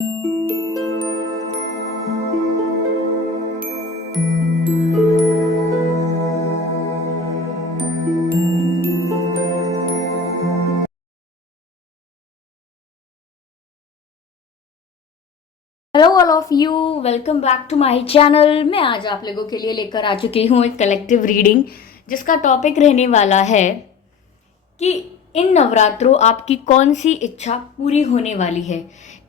Hello all of you, welcome back to my channel. मैं आज आप लोगों के लिए लेकर आ चुकी हूँ एक कलेक्टिव रीडिंग, जिसका टॉपिक रहने वाला है कि इन नवरात्रों आपकी कौन सी इच्छा पूरी होने वाली है।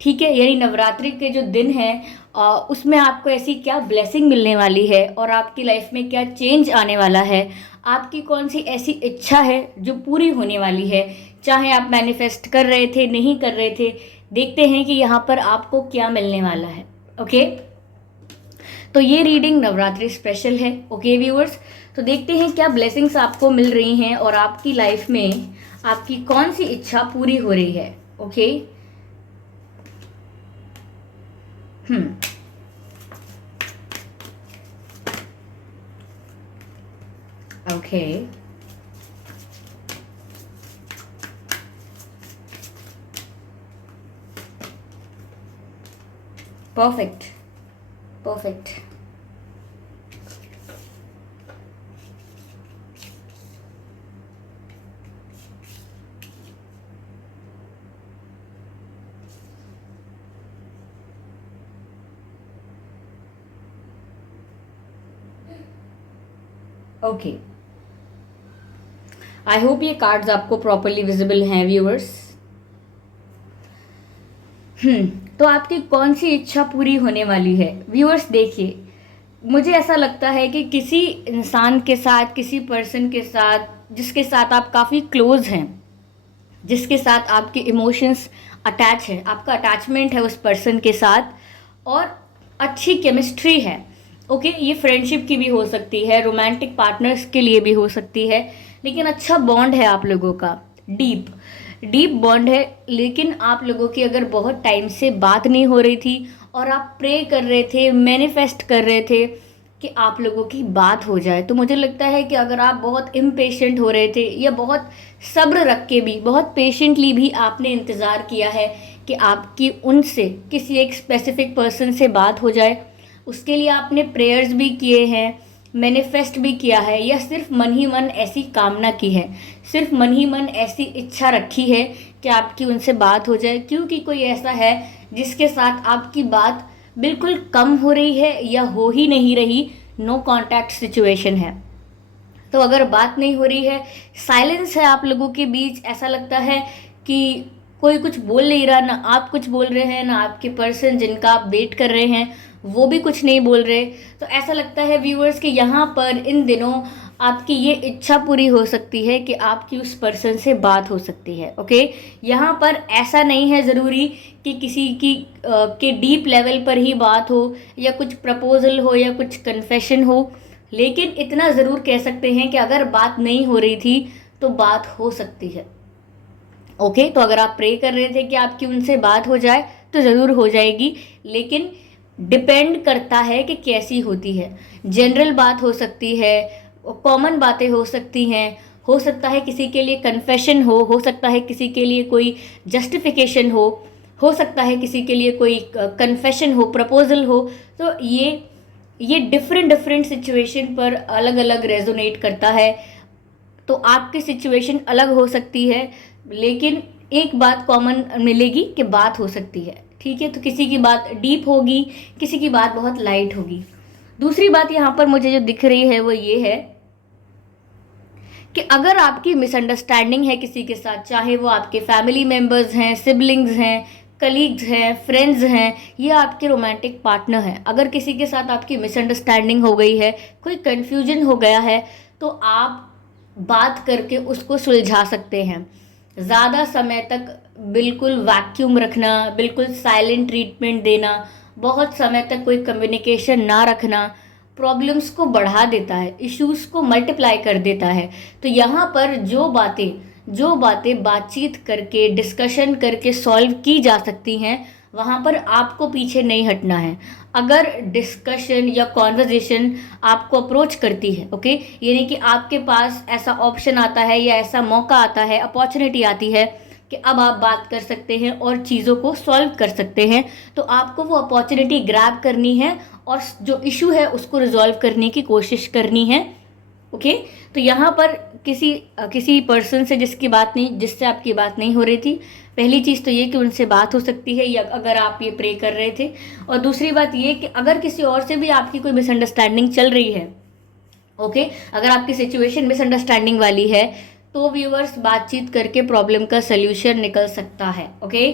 ठीक है, यानी नवरात्रि के जो दिन हैं उसमें आपको ऐसी क्या ब्लेसिंग मिलने वाली है और आपकी लाइफ में क्या चेंज आने वाला है। आपकी कौन सी ऐसी इच्छा है जो पूरी होने वाली है, चाहे आप मैनिफेस्ट कर रहे थे नहीं कर रहे थे। देखते हैं कि यहाँ पर आपको क्या मिलने वाला है। ओके, तो ये रीडिंग नवरात्रि स्पेशल है। ओके व्यूअर्स, तो देखते हैं क्या ब्लेसिंग्स आपको मिल रही हैं और आपकी लाइफ में आपकी कौन सी इच्छा पूरी हो रही है। Okay, okay, perfect, perfect. Okay, I hope ये कार्ड्स आपको प्रॉपरली विजिबल हैं व्यूअर्स। तो आपकी कौन सी इच्छा पूरी होने वाली है व्यूअर्स। देखिए, मुझे ऐसा लगता है कि किसी इंसान के साथ, किसी पर्सन के साथ जिसके साथ आप काफ़ी क्लोज हैं, जिसके साथ आपके इमोशंस अटैच हैं, आपका अटैचमेंट है उस पर्सन के साथ और अच्छी केमिस्ट्री है। ओके, ये फ्रेंडशिप की भी हो सकती है, रोमांटिक पार्टनर्स के लिए भी हो सकती है, लेकिन अच्छा बॉन्ड है आप लोगों का, डीप डीप बॉन्ड है। लेकिन आप लोगों की अगर बहुत टाइम से बात नहीं हो रही थी और आप प्रे कर रहे थे, मैनिफेस्ट कर रहे थे कि आप लोगों की बात हो जाए, तो मुझे लगता है कि अगर आप बहुत इम्पेशेंट हो रहे थे या बहुत सब्र रख के भी, बहुत पेशेंटली भी आपने इंतज़ार किया है कि आपकी उनसे किसी एक स्पेसिफिक पर्सन से बात हो जाए, उसके लिए आपने प्रेयर्स भी किए हैं, मैनिफेस्ट भी किया है, या सिर्फ मन ही मन ऐसी कामना की है, सिर्फ मन ही मन ऐसी इच्छा रखी है कि आपकी उनसे बात हो जाए, क्योंकि कोई ऐसा है जिसके साथ आपकी बात बिल्कुल कम हो रही है या हो ही नहीं रही, नो कांटेक्ट सिचुएशन है। तो अगर बात नहीं हो रही है, साइलेंस है आप लोगों के बीच, ऐसा लगता है कि कोई कुछ बोल नहीं रहा, ना आप कुछ बोल रहे हैं, ना आपके पर्सन जिनका आप वेट कर रहे हैं वो भी कुछ नहीं बोल रहे, तो ऐसा लगता है व्यूअर्स कि यहाँ पर इन दिनों आपकी ये इच्छा पूरी हो सकती है कि आपकी उस पर्सन से बात हो सकती है। ओके, यहाँ पर ऐसा नहीं है ज़रूरी कि किसी की के डीप लेवल पर ही बात हो या कुछ प्रपोजल हो या कुछ कन्फेशन हो, लेकिन इतना ज़रूर कह सकते हैं कि अगर बात नहीं हो रही थी तो बात हो सकती है। ओके, तो अगर आप प्रे कर रहे थे कि आपकी उनसे बात हो जाए तो ज़रूर हो जाएगी, लेकिन डिपेंड करता है कि कैसी होती है। जनरल बात हो सकती है, कॉमन बातें हो सकती हैं, हो सकता है किसी के लिए कन्फेशन हो सकता है किसी के लिए कोई जस्टिफिकेशन हो सकता है किसी के लिए कोई कन्फेशन हो, प्रपोजल हो। तो ये डिफरेंट डिफरेंट सिचुएशन पर अलग अलग रेजोनेट करता है। तो आपकी सिचुएशन अलग हो सकती है, लेकिन एक बात कॉमन मिलेगी कि बात हो सकती है। ठीक है, तो किसी की बात डीप होगी, किसी की बात बहुत लाइट होगी। दूसरी बात यहाँ पर मुझे जो दिख रही है वो ये है कि अगर आपकी मिसअंडरस्टैंडिंग है किसी के साथ, चाहे वो आपके फैमिली मेम्बर्स हैं, सिबलिंग्स हैं, कलीग्स हैं, फ्रेंड्स हैं, या आपके रोमांटिक पार्टनर हैं, अगर किसी के साथ आपकी मिसअंडरस्टैंडिंग हो गई है, कोई कन्फ्यूजन हो गया है, तो आप बात करके उसको सुलझा सकते हैं। ज़्यादा समय तक बिल्कुल वैक्यूम रखना, बिल्कुल साइलेंट ट्रीटमेंट देना, बहुत समय तक कोई कम्युनिकेशन ना रखना प्रॉब्लम्स को बढ़ा देता है, इश्यूज को मल्टीप्लाई कर देता है। तो यहाँ पर जो बातें बातचीत करके, डिस्कशन करके सॉल्व की जा सकती हैं, वहाँ पर आपको पीछे नहीं हटना है। अगर डिस्कशन या कॉन्वर्जेशन आपको अप्रोच करती है, ओके, यानी कि आपके पास ऐसा ऑप्शन आता है या ऐसा मौका आता है, अपॉर्चुनिटी आती है, कि अब आप बात कर सकते हैं और चीज़ों को सॉल्व कर सकते हैं। तो आपको वो अपॉर्चुनिटी ग्रैब करनी है और जो इशू है उसको रिजॉल्व करने की कोशिश करनी है। ओके, तो यहाँ पर किसी पर्सन से जिससे आपकी बात नहीं हो रही थी, पहली चीज़ तो ये कि उनसे बात हो सकती है, या अगर आप ये प्रे कर रहे थे। और दूसरी बात ये कि अगर किसी और से भी आपकी कोई मिसअंडरस्टैंडिंग चल रही है, ओके, अगर आपकी सिचुएशन मिसअंडरस्टैंडिंग वाली है, तो व्यूअर्स बातचीत करके प्रॉब्लम का सोल्यूशन निकल सकता है। Okay,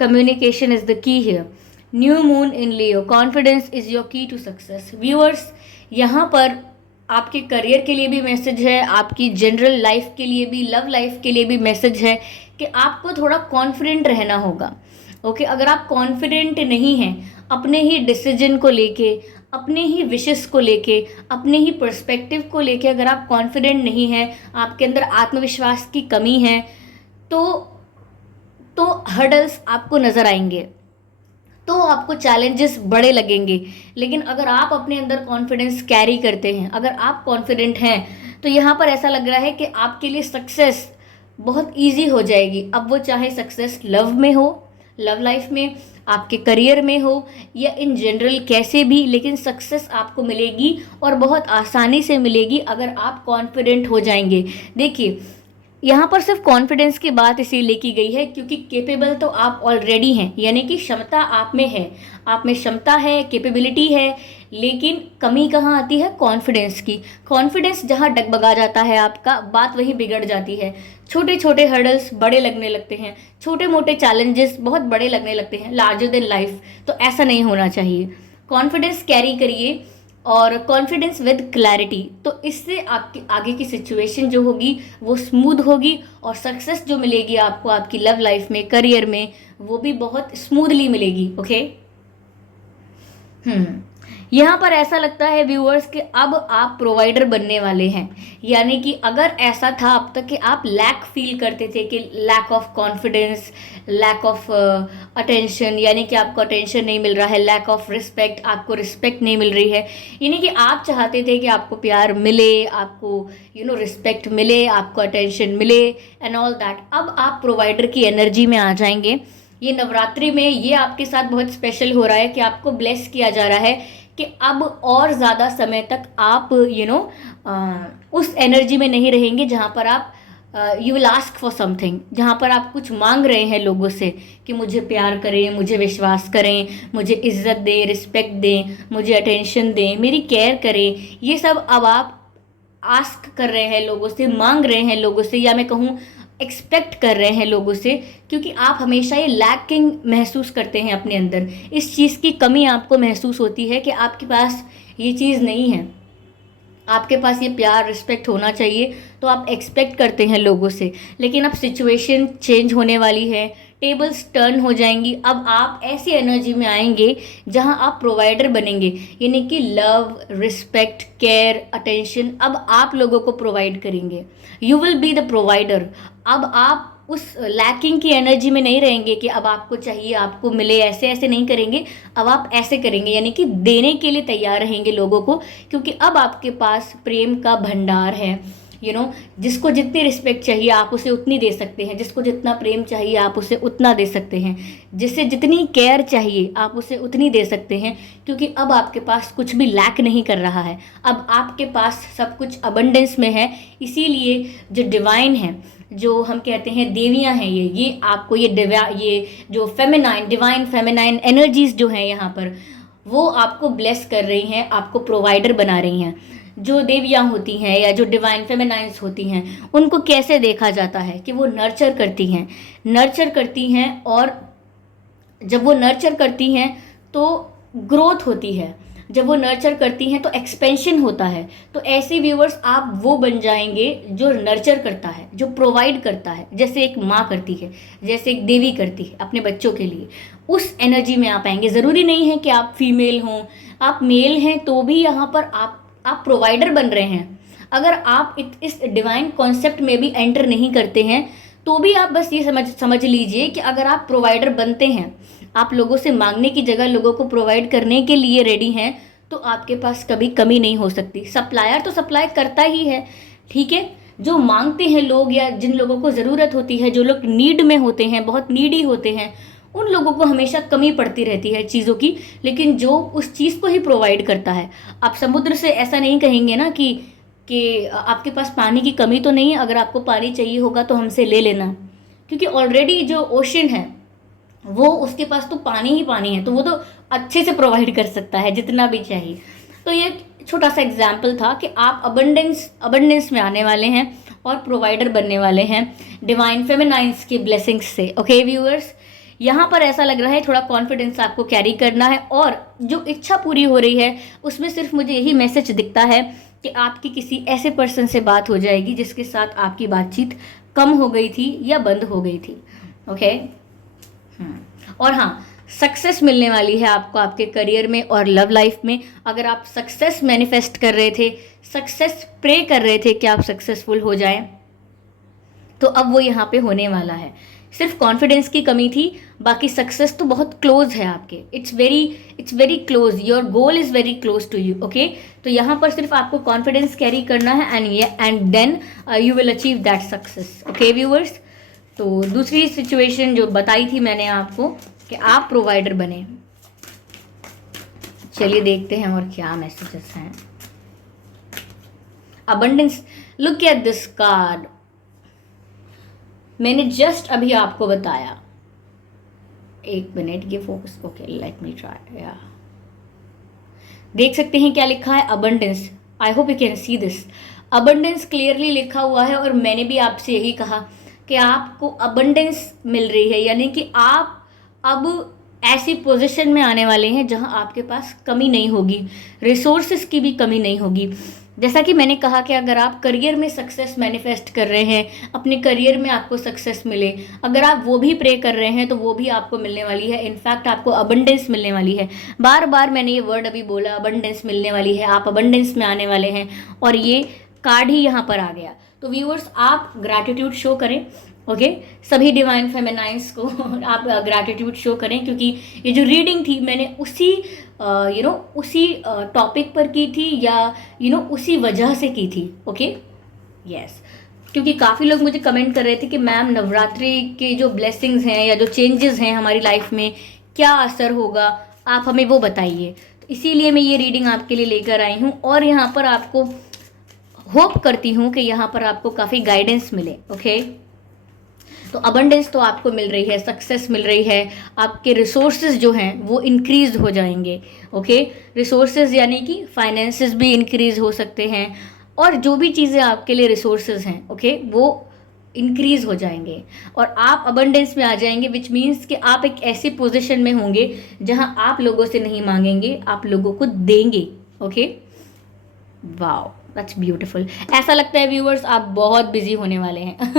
communication is the key here. New moon in Leo, confidence is your की टू सक्सेस। व्यूअर्स, यहाँ पर आपके करियर के लिए भी मैसेज है, आपकी जनरल लाइफ के लिए भी, लव लाइफ के लिए भी मैसेज है कि आपको थोड़ा कॉन्फिडेंट रहना होगा। ओके, अगर आप कॉन्फिडेंट नहीं हैं अपने ही डिसीजन को लेके, अपने ही विशेस को लेके, अपने ही पर्सपेक्टिव को लेके, अगर आप कॉन्फिडेंट नहीं हैं, आपके अंदर आत्मविश्वास की कमी है, तो हर्डल्स आपको नज़र आएंगे, तो आपको चैलेंजेस बड़े लगेंगे। लेकिन अगर आप अपने अंदर कॉन्फिडेंस कैरी करते हैं, अगर आप कॉन्फिडेंट हैं, तो यहाँ पर ऐसा लग रहा है कि आपके लिए सक्सेस बहुत इजी हो जाएगी। अब वो चाहे सक्सेस लव में हो, लव लाइफ में, आपके करियर में हो, या इन जनरल कैसे भी, लेकिन सक्सेस आपको मिलेगी और बहुत आसानी से मिलेगी अगर आप कॉन्फिडेंट हो जाएंगे। देखिए, यहाँ पर सिर्फ कॉन्फिडेंस की बात इसीलिए की गई है क्योंकि केपेबल तो आप ऑलरेडी हैं, यानी कि क्षमता आप में है, आप में क्षमता है, कैपेबिलिटी है, लेकिन कमी कहाँ आती है? कॉन्फिडेंस की। कॉन्फिडेंस जहाँ डगमगा जाता है आपका, बात वहीं बिगड़ जाती है। छोटे छोटे हर्डल्स बड़े लगने लगते हैं, छोटे मोटे चैलेंजेस बहुत बड़े लगने लगते हैं, लार्जर देन लाइफ। तो ऐसा नहीं होना चाहिए। कॉन्फिडेंस कैरी करिए और कॉन्फिडेंस विद क्लैरिटी, तो इससे आपकी आगे की सिचुएशन जो होगी वो स्मूथ होगी और सक्सेस जो मिलेगी आपको आपकी लव लाइफ में, करियर में, वो भी बहुत स्मूथली मिलेगी। ओके, यहाँ पर ऐसा लगता है व्यूअर्स कि अब आप प्रोवाइडर बनने वाले हैं। यानी कि अगर ऐसा था अब तक कि आप लैक फील करते थे, कि lack of confidence, lack of attention, यानी कि आपको अटेंशन नहीं मिल रहा है, लैक ऑफ रिस्पेक्ट, आपको रिस्पेक्ट नहीं मिल रही है, यानी कि आप चाहते थे कि आपको प्यार मिले, आपको रिस्पेक्ट मिले, आपको अटेंशन मिले एंड ऑल दैट। अब आप प्रोवाइडर की एनर्जी में आ जाएंगे। ये नवरात्रि में ये आपके साथ बहुत स्पेशल हो रहा है कि आपको ब्लेस किया जा रहा है कि अब और ज़्यादा समय तक आप उस एनर्जी में नहीं रहेंगे जहाँ पर आप you will ask for something, जहाँ पर आप कुछ मांग रहे हैं लोगों से कि मुझे प्यार करें, मुझे विश्वास करें, मुझे इज्जत दें, रिस्पेक्ट दें, मुझे अटेंशन दें, मेरी केयर करें। ये सब अब आप आस्क कर रहे हैं लोगों से, मांग रहे हैं लोगों से, या मैं कहूँ एक्सपेक्ट कर रहे हैं लोगों से, क्योंकि आप हमेशा ये लैकिंग महसूस करते हैं अपने अंदर। इस चीज़ की कमी आपको महसूस होती है कि आपके पास ये चीज़ नहीं है, आपके पास ये प्यार, रिस्पेक्ट होना चाहिए, तो आप एक्सपेक्ट करते हैं लोगों से। लेकिन अब सिचुएशन चेंज होने वाली है, टेबल्स टर्न हो जाएंगी। अब आप ऐसी एनर्जी में आएंगे जहां आप प्रोवाइडर बनेंगे, यानी कि लव, रिस्पेक्ट, केयर, अटेंशन अब आप लोगों को प्रोवाइड करेंगे। You will be the provider. अब आप उस लैकिंग की एनर्जी में नहीं रहेंगे कि अब आपको चाहिए, आपको मिले, ऐसे ऐसे नहीं करेंगे। अब आप ऐसे करेंगे, यानी कि देने के लिए तैयार रहेंगे लोगों को, क्योंकि अब आपके पास प्रेम का भंडार है। जिसको जितनी रिस्पेक्ट चाहिए आप उसे उतनी दे सकते हैं, जिसको जितना प्रेम चाहिए आप उसे उतना दे सकते हैं, जिससे जितनी केयर चाहिए आप उसे उतनी दे सकते हैं, क्योंकि अब आपके पास कुछ भी लैक नहीं कर रहा है। अब आपके पास सब कुछ अबंडेंस में है। इसीलिए जो डिवाइन है, जो हम कहते हैं देवियां हैं, ये आपको ये जो फेमिनाइन, डिवाइन फेमिनाइन एनर्जीज जो हैं यहाँ पर, वो आपको ब्लेस कर रही हैं, आपको प्रोवाइडर बना रही हैं। जो देवियाँ होती हैं या जो डिवाइन फेमिनाइंस होती हैं, उनको कैसे देखा जाता है कि वो नर्चर करती हैं, और जब वो नर्चर करती हैं तो ग्रोथ होती है, जब वो नर्चर करती हैं तो एक्सपेंशन होता है। तो ऐसे व्यूअर्स आप वो बन जाएंगे जो नर्चर करता है, जो प्रोवाइड करता है, जैसे एक माँ करती है, जैसे एक देवी करती है अपने बच्चों के लिए। उस एनर्जी में आप आएंगे। ज़रूरी नहीं है कि आप फीमेल हों, आप मेल हैं तो भी यहाँ पर आप प्रोवाइडर बन रहे हैं। अगर आप इस डिवाइन कॉन्सेप्ट में भी एंटर नहीं करते हैं तो भी आप बस ये समझ लीजिए कि अगर आप प्रोवाइडर बनते हैं, आप लोगों से मांगने की जगह लोगों को प्रोवाइड करने के लिए रेडी हैं, तो आपके पास कभी कमी नहीं हो सकती। सप्लायर तो सप्लाई करता ही है, ठीक है। जो मांगते हैं लोग या जिन लोगों को ज़रूरत होती है, जो लोग नीड में होते हैं, बहुत नीडी होते हैं, उन लोगों को हमेशा कमी पड़ती रहती है चीज़ों की, लेकिन जो उस चीज़ को ही प्रोवाइड करता है। आप समुद्र से ऐसा नहीं कहेंगे ना कि आपके पास पानी की कमी तो नहीं है, अगर आपको पानी चाहिए होगा तो हमसे ले लेना, क्योंकि ऑलरेडी जो ओशन है वो उसके पास तो पानी ही पानी है, तो वो तो अच्छे से प्रोवाइड कर सकता है जितना भी चाहिए। तो ये छोटा सा एग्जाम्पल था कि आप अबंडेंस में आने वाले हैं और प्रोवाइडर बनने वाले हैं डिवाइन फेमिनाइंस की ब्लेसिंग्स से। ओके व्यूअर्स, यहाँ पर ऐसा लग रहा है थोड़ा कॉन्फिडेंस आपको कैरी करना है, और जो इच्छा पूरी हो रही है उसमें सिर्फ मुझे यही मैसेज दिखता है कि आपकी किसी ऐसे पर्सन से बात हो जाएगी जिसके साथ आपकी बातचीत कम हो गई थी या बंद हो गई थी। ओके, और हाँ, सक्सेस मिलने वाली है आपको आपके करियर में और लव लाइफ में। अगर आप सक्सेस मैनिफेस्ट कर रहे थे, सक्सेस प्रे कर रहे थे कि आप सक्सेसफुल हो जाएं, तो अब वो यहाँ पे होने वाला है। सिर्फ कॉन्फिडेंस की कमी थी, बाकी सक्सेस तो बहुत क्लोज है आपके। It's very close, your goal is very close to you. Okay, तो यहाँ पर सिर्फ आपको कॉन्फिडेंस कैरी करना है and then you will achieve that success. Okay viewers, तो दूसरी सिचुएशन जो बताई थी मैंने आपको कि आप प्रोवाइडर बने, चलिए देखते हैं और क्या मैसेजेस हैं। Abundance, look at this card. मैंने जस्ट अभी आपको बताया, एक मिनट, ये focus, okay let me try. या देख सकते हैं क्या लिखा है, abundance. I hope you can see this. Abundance clearly लिखा हुआ है, और मैंने भी आपसे यही कहा कि आपको अबंडेंस मिल रही है, यानी कि आप अब ऐसी पोजीशन में आने वाले हैं जहां आपके पास कमी नहीं होगी, रिसोर्सेज की भी कमी नहीं होगी। जैसा कि मैंने कहा कि अगर आप करियर में सक्सेस मैनिफेस्ट कर रहे हैं, अपने करियर में आपको सक्सेस मिले, अगर आप वो भी प्रे कर रहे हैं तो वो भी आपको मिलने वाली है। इनफैक्ट आपको अबंडेंस मिलने वाली है। बार बार मैंने ये वर्ड अभी बोला, अबंडेंस मिलने वाली है, आप अबंडेंस में आने वाले हैं, और ये कार्ड ही यहाँ पर आ गया। तो व्यूअर्स, आप ग्रैटिट्यूड शो करें। ओके, सभी डिवाइन फेमिनाइंस को आप ग्रैटिट्यूड शो करें, क्योंकि ये जो रीडिंग थी मैंने उसी उसी टॉपिक पर की थी, या उसी वजह से की थी। ओके, यस, क्योंकि काफ़ी लोग मुझे कमेंट कर रहे थे कि मैम नवरात्रि के जो ब्लेसिंग्स हैं या जो चेंजेस हैं हमारी लाइफ में, क्या असर होगा, आप हमें वो बताइए। तो इसीलिए मैं ये रीडिंग आपके लिए लेकर आई हूँ, और यहाँ पर आपको होप करती हूँ कि यहाँ पर आपको काफ़ी गाइडेंस मिले। ओके, तो अबंडेंस तो आपको मिल रही है, सक्सेस मिल रही है, आपके रिसोर्सेज जो हैं वो इंक्रीज हो जाएंगे। ओके, रिसोर्सेज यानी कि फाइनेंसेस भी इंक्रीज हो सकते हैं, और जो भी चीज़ें आपके लिए रिसोर्सेज हैं, ओके, वो इंक्रीज हो जाएंगे, और आप अबंडेंस में आ जाएंगे, विच मीन्स कि आप एक ऐसी पोजीशन में होंगे जहां आप लोगों से नहीं मांगेंगे, आप लोगों को देंगे। Okay, wow, that's beautiful. ऐसा लगता है व्यूअर्स आप बहुत बिजी होने वाले हैं।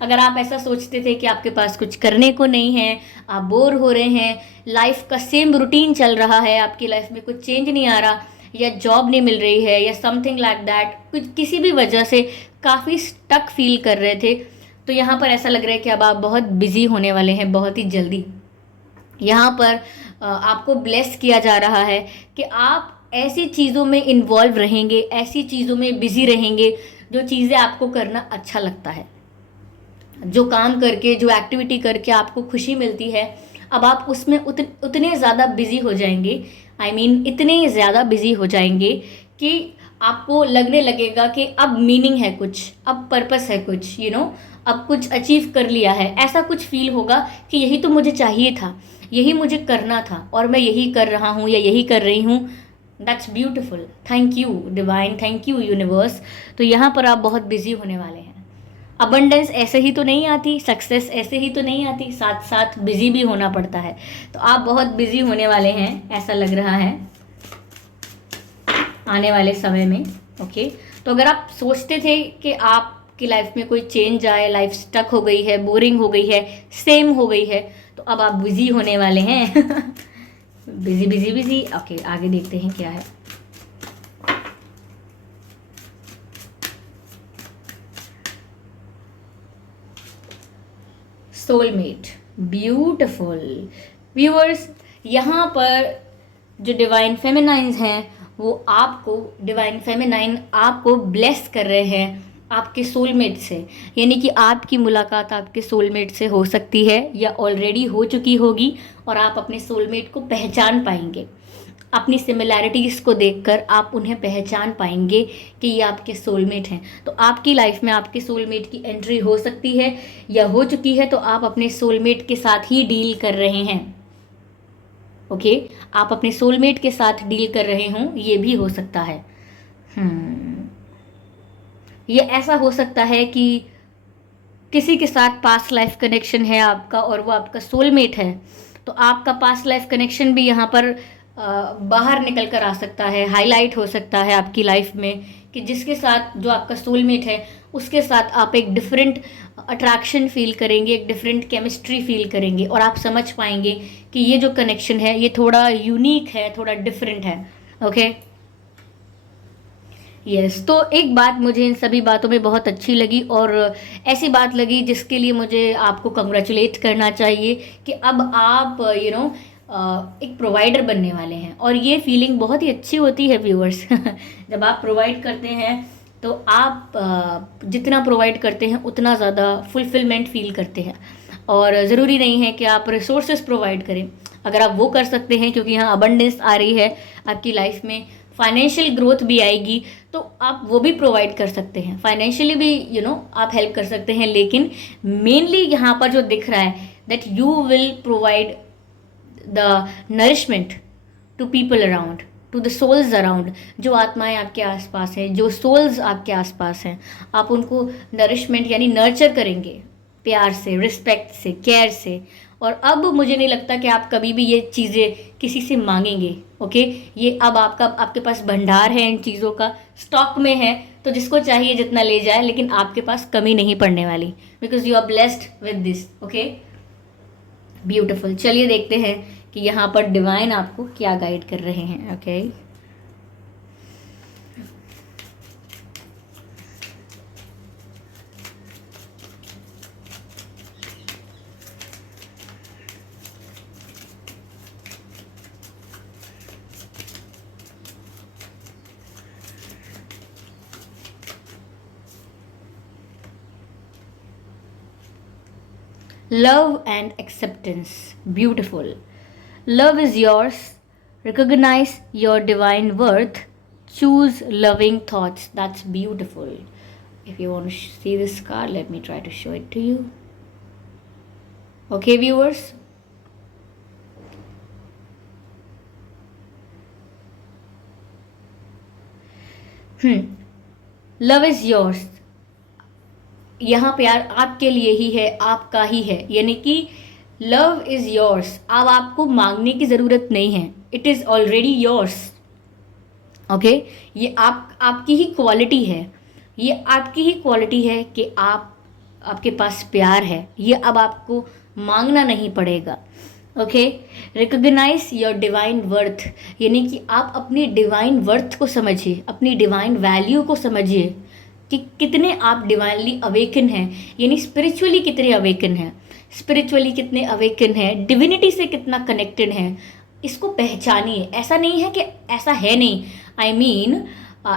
अगर आप ऐसा सोचते थे कि आपके पास कुछ करने को नहीं है, आप बोर हो रहे हैं, लाइफ का सेम रूटीन चल रहा है, आपकी लाइफ में कुछ चेंज नहीं आ रहा, या जॉब नहीं मिल रही है, या समथिंग लाइक दैट, कुछ किसी भी वजह से काफ़ी स्टक फील कर रहे थे, तो यहाँ पर ऐसा लग रहा है कि अब आप बहुत बिजी होने वाले हैं बहुत ही जल्दी। यहाँ पर आपको ब्लेस किया जा रहा है कि आप ऐसी चीज़ों में इन्वॉल्व रहेंगे, ऐसी चीज़ों में बिजी रहेंगे जो चीज़ें आपको करना अच्छा लगता है, जो काम करके, जो एक्टिविटी करके आपको खुशी मिलती है, अब आप उसमें उतने ज़्यादा बिजी हो जाएंगे, आई मीन इतने ज़्यादा बिजी हो जाएंगे कि आपको लगने लगेगा कि अब मीनिंग है कुछ, अब पर्पस है कुछ, अब कुछ अचीव कर लिया है, ऐसा कुछ फील होगा कि यही तो मुझे चाहिए था, यही मुझे करना था, और मैं यही कर रहा हूँ या यही कर रही हूँ। That's beautiful, thank you divine, thank you universe. तो यहाँ पर आप बहुत बिजी होने वाले हैं। अबंडेंस ऐसे ही तो नहीं आती, सक्सेस ऐसे ही तो नहीं आती, साथ साथ बिजी भी होना पड़ता है। तो आप बहुत बिजी होने वाले हैं, ऐसा लग रहा है आने वाले समय में। ओके, तो अगर आप सोचते थे कि आपकी लाइफ में कोई चेंज आए, लाइफ स्टक हो गई है, बोरिंग हो गई है, सेम हो गई है, तो अब आप बिजी होने वाले हैं। Busy busy busy. ओके, आगे देखते हैं क्या है। Soulmate, beautiful. व्यूअर्स, यहाँ पर जो डिवाइन फेमिनाइंस हैं वो आपको, डिवाइन फेमिनाइन आपको ब्लेस कर रहे हैं आपके सोलमेट से, यानी कि आपकी मुलाकात आपके सोलमेट से हो सकती है या ऑलरेडी हो चुकी होगी, और आप अपने सोलमेट को पहचान पाएंगे। अपनी सिमिलैरिटीज़ को देखकर आप उन्हें पहचान पाएंगे कि ये आपके सोलमेट हैं। तो आपकी लाइफ में आपके सोलमेट की एंट्री हो सकती है या हो चुकी है, तो आप अपने सोलमेट के साथ ही डील कर रहे हैं। ओके, आप अपने सोलमेट के साथ डील कर रहे हों, ये भी हो सकता है। ये ऐसा हो सकता है कि किसी के साथ पास्ट लाइफ कनेक्शन है आपका और वो आपका सोलमेट है, तो आपका पास्ट लाइफ कनेक्शन भी यहाँ पर बाहर निकल कर आ सकता है, हाईलाइट हो सकता है आपकी लाइफ में, कि जिसके साथ जो आपका सोलमेट है उसके साथ आप एक डिफरेंट अट्रैक्शन फील करेंगे, एक डिफरेंट केमिस्ट्री फील करेंगे, और आप समझ पाएंगे कि ये जो कनेक्शन है ये थोड़ा यूनिक है, थोड़ा डिफरेंट है। Okay, yes. तो एक बात मुझे इन सभी बातों में बहुत अच्छी लगी, और ऐसी बात लगी जिसके लिए मुझे आपको कंग्रेचुलेट करना चाहिए कि अब आप एक प्रोवाइडर बनने वाले हैं, और ये फीलिंग बहुत ही अच्छी होती है व्यूअर्स। जब आप प्रोवाइड करते हैं तो आप जितना प्रोवाइड करते हैं उतना ज़्यादा फुलफिलमेंट फील करते हैं, और ज़रूरी नहीं है कि आप रिसोर्सेज प्रोवाइड करें। अगर आप वो कर सकते हैं, क्योंकि यहाँ अबंडेंस आ रही है आपकी लाइफ में, फाइनेंशियल ग्रोथ भी आएगी, तो आप वो भी प्रोवाइड कर सकते हैं, फाइनेंशियली भी आप हेल्प कर सकते हैं। लेकिन मेनली यहाँ पर जो दिख रहा है that you will provide the nourishment to people around, to the souls around. जो आत्माएं आपके आसपास हैं, जो सोल्स आपके आसपास हैं, आप उनको नरिशमेंट यानी नर्चर करेंगे, प्यार से, रिस्पेक्ट से, केयर से। और अब मुझे नहीं लगता कि आप कभी भी ये चीज़ें किसी से मांगेंगे। ओके, ये अब आपके पास भंडार है, इन चीज़ों का स्टॉक में है, तो जिसको चाहिए जितना ले जाए, लेकिन आपके पास कमी नहीं पड़ने वाली, because you are blessed with this. Okay, beautiful. चलिए देखते हैं कि यहाँ पर डिवाइन आपको क्या गाइड कर रहे हैं। Okay, love and acceptance. Beautiful. Love is yours. Recognize your divine worth. Choose loving thoughts. That's beautiful. If you want to see this card, let me try to show it to you. Okay, viewers. Love is yours. यहाँ प्यार आपके लिए ही है, आपका ही है, यानी कि love is yours. अब आपको मांगने की ज़रूरत नहीं है, it is already yours. Okay, ये आपकी ही क्वालिटी है, ये आपकी ही क्वालिटी है कि आपके पास प्यार है, ये अब आपको मांगना नहीं पड़ेगा। Okay, recognise your divine worth, यानी कि आप अपनी डिवाइन वर्थ को समझिए, अपनी डिवाइन वैल्यू को समझिए कि कितने आप डिवाइनली अवेकन हैं, यानी स्पिरिचुअली कितने अवेकन हैं, स्पिरिचुअली कितने अवेकन हैं, डिविनिटी से कितना कनेक्टेड हैं, इसको पहचानिए। ऐसा नहीं है कि ऐसा है नहीं, आई मीन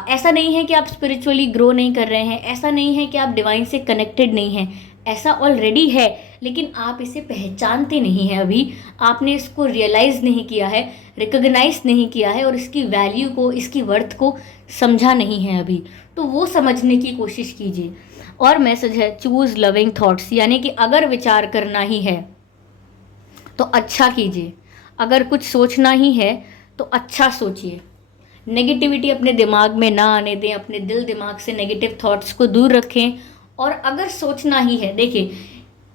ऐसा नहीं है कि आप स्पिरिचुअली ग्रो नहीं कर रहे हैं, ऐसा नहीं है कि आप डिवाइन से कनेक्टेड नहीं हैं, ऐसा ऑलरेडी है, लेकिन आप इसे पहचानते नहीं हैं। अभी आपने इसको रियलाइज़ नहीं किया है, रिकॉग्नाइज नहीं किया है, और इसकी वैल्यू को, इसकी वर्थ को समझा नहीं है अभी। तो वो समझने की कोशिश कीजिए। और मैसेज है चूज़ लविंग थॉट्स, यानी कि अगर विचार करना ही है तो अच्छा कीजिए, अगर कुछ सोचना ही है तो अच्छा सोचिए, नेगेटिविटी अपने दिमाग में ना आने दें, अपने दिल दिमाग से नेगेटिव थॉट्स को दूर रखें। और अगर सोचना ही है, देखिए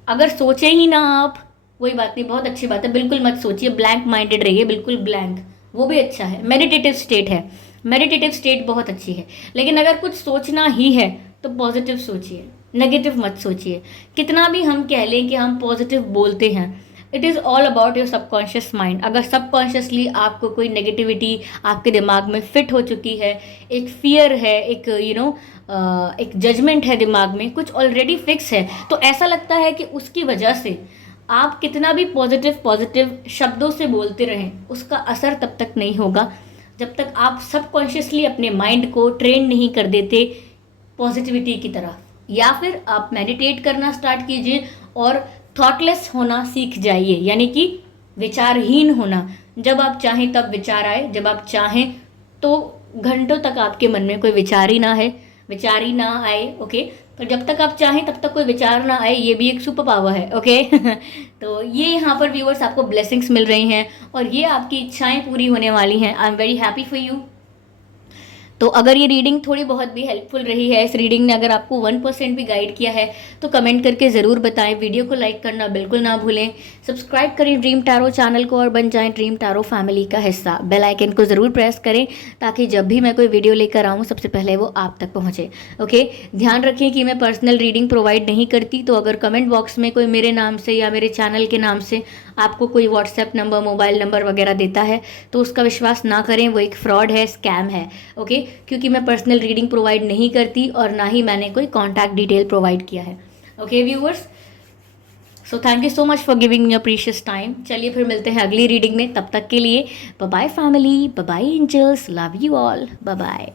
अगर सोचे ही ना आप, कोई बात नहीं, बहुत अच्छी बात है, बिल्कुल मत सोचिए, ब्लैंक माइंडेड रहिए, बिल्कुल ब्लैंक, वो भी अच्छा है, मेडिटेटिव स्टेट है, मेडिटेटिव स्टेट बहुत अच्छी है। लेकिन अगर कुछ सोचना ही है तो पॉजिटिव सोचिए, नेगेटिव मत सोचिए। कितना भी हम कह लें कि हम पॉजिटिव बोलते हैं, it is all about your subconscious mind. अगर सबकॉन्शियसली आपको कोई नेगेटिविटी आपके दिमाग में फिट हो चुकी है, एक फियर है, एक एक जजमेंट है दिमाग में, कुछ ऑलरेडी फिक्स है, तो ऐसा लगता है कि उसकी वजह से आप कितना भी पॉजिटिव शब्दों से बोलते रहें, उसका असर तब तक नहीं होगा जब तक आप सबकॉन्शियसली अपने माइंड को ट्रेन नहीं कर देते पॉजिटिविटी की तरफ, या फिर आप मेडिटेट करना स्टार्ट कीजिए और थॉटलेस होना सीख जाइए, यानी कि विचारहीन होना। जब आप चाहें तब विचार आए, जब आप चाहें तो घंटों तक आपके मन में कोई विचार ही ना आए। ओके, तो जब तक आप चाहें तब तक कोई विचार ना आए, ये भी एक सुपर पावर है। ओके तो ये यहाँ पर व्यूअर्स आपको ब्लेसिंग्स मिल रही हैं और ये आपकी इच्छाएं पूरी होने वाली हैं। I am very happy for you. तो अगर ये रीडिंग थोड़ी बहुत भी हेल्पफुल रही है, इस रीडिंग ने अगर आपको 1% भी गाइड किया है, तो कमेंट करके ज़रूर बताएं। वीडियो को लाइक करना बिल्कुल ना भूलें। सब्सक्राइब करें ड्रीम टैरो चैनल को और बन जाएं ड्रीम टैरो फैमिली का हिस्सा। बेल आइकन को ज़रूर प्रेस करें ताकि जब भी मैं कोई वीडियो लेकर आऊँ सबसे पहले वो आप तक पहुँचे। ओके, ध्यान रखें कि मैं पर्सनल रीडिंग प्रोवाइड नहीं करती, तो अगर कमेंट बॉक्स में कोई मेरे नाम से या मेरे चैनल के नाम से आपको कोई व्हाट्सएप नंबर, मोबाइल नंबर वगैरह देता है तो उसका विश्वास ना करें, वो एक फ्रॉड है, स्कैम है। ओके, क्योंकि मैं पर्सनल रीडिंग प्रोवाइड नहीं करती और ना ही मैंने कोई कॉन्टैक्ट डिटेल प्रोवाइड किया है। Okay viewers, so thank you so much for giving your precious time. चलिए फिर मिलते हैं अगली रीडिंग में, तब तक के लिए bye bye family, bye bye angels, love you all, bye bye.